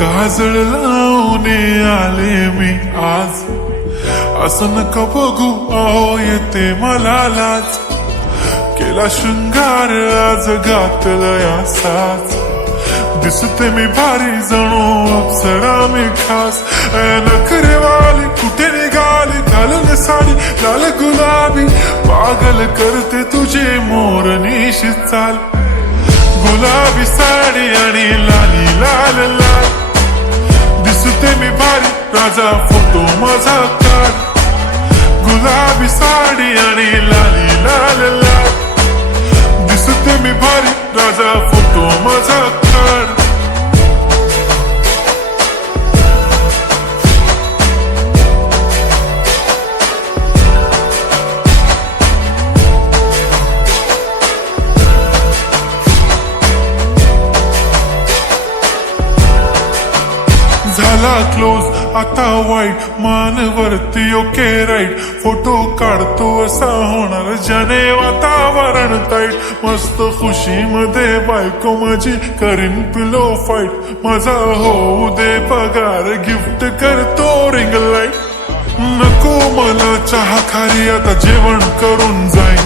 काजळ लावून आले मी आज, असं नका बघू अहो येते मला लाज. केला शृंगार आज घातला असाच, दिसते मी भारी जणू अप्सरा मी खास. नखरेवाली कुठे निघाली घालून साडी लाल गुलाबी, पागल करते तुझे मोरनीशी चाल. गुलाबी साडी आणि लाली लाल लाल, दिसते मी भारी राजा फोटो माझा काढ. गुलाबी साडी आणि लाली लाल लाल, दिसते मी भारी राजा फोटो माझा काढ. झाला क्लोज आता वाईट, मानवरती ओके राईट. फोटो काढतो असा होणार ज्याने वातावरण ताईट. मस्त खुशीमध्ये बायको माझी करीन पिलो फाईट. माझा होऊ दे पगार गिफ्ट करतो रिंग लाईट. नको मला चहा खारी आता जेवण करून जाईन.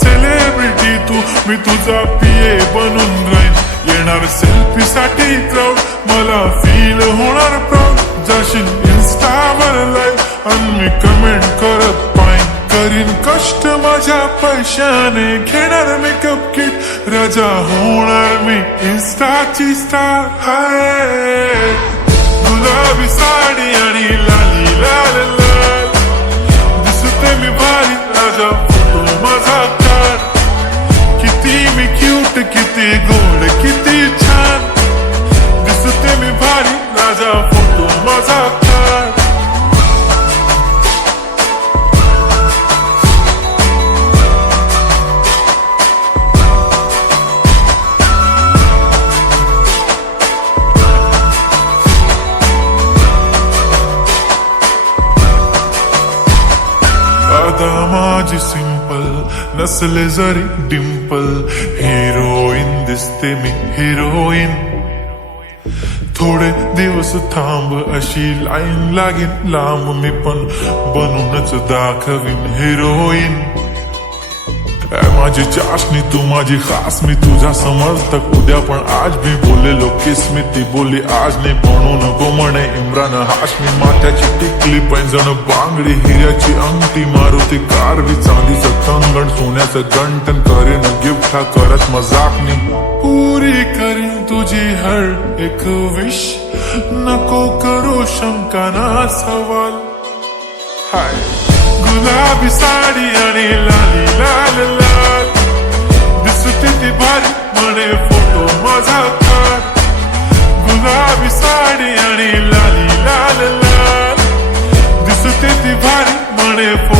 सेलिब्रिटी तू मी तुझा पिये बनून राहीन. येणार सेल्फी साठी क्राऊड मला फील होणार प्राऊड. जाशील इन्स्टावर लाईव्ह आणि मी कमेंट करत पाईन. करीन कष्ट माझ्या पैशाने घेणार मेकअप किट. राजा होणार मी इन्स्टाची स्टार. हाय गुलाबी साडी आणि लाली लाल लाल, दिसते मी भारी राजा फोटो माझा काढ. किती मी क्यूट किती गोड किती छान, दिसते मी भारी राजा फोटो माझा काढ. अदा माझी सिंपल नसले जरी डिंपल, हिरोईन दिसते मी हिरोईन. थोडे दिवस थांब अशी लाईन लागेल लांब, मी पण बनूनच दाखवीन हिरोईन. माझी चाशनी तू माझी खास, मी तुझा समर्थक उद्या पण आज मी बोललेलो किस्मी. ती बोली आज नाही बनू नको म्हणे इम्रान हाशमी. माथ्याची टिकली पैंजण बांगडी हिऱ्याची अंगठी, मारुती कारवी चांदीचं कंगण सोन्याचं गंटन. करीन गिफ्ट हा करत मजाकनी, पुरी करीन तुझी हर एक विश. नको करू शंका ना सवाल. हाय गुलाबी साडी आणि लाली लाल लाल, दिसते ती भारी म्हणे फोटो माझा काढ. गुलाबी साडी आणि लाली लाल लाल, दिसते ती भारी म्हणे फोटो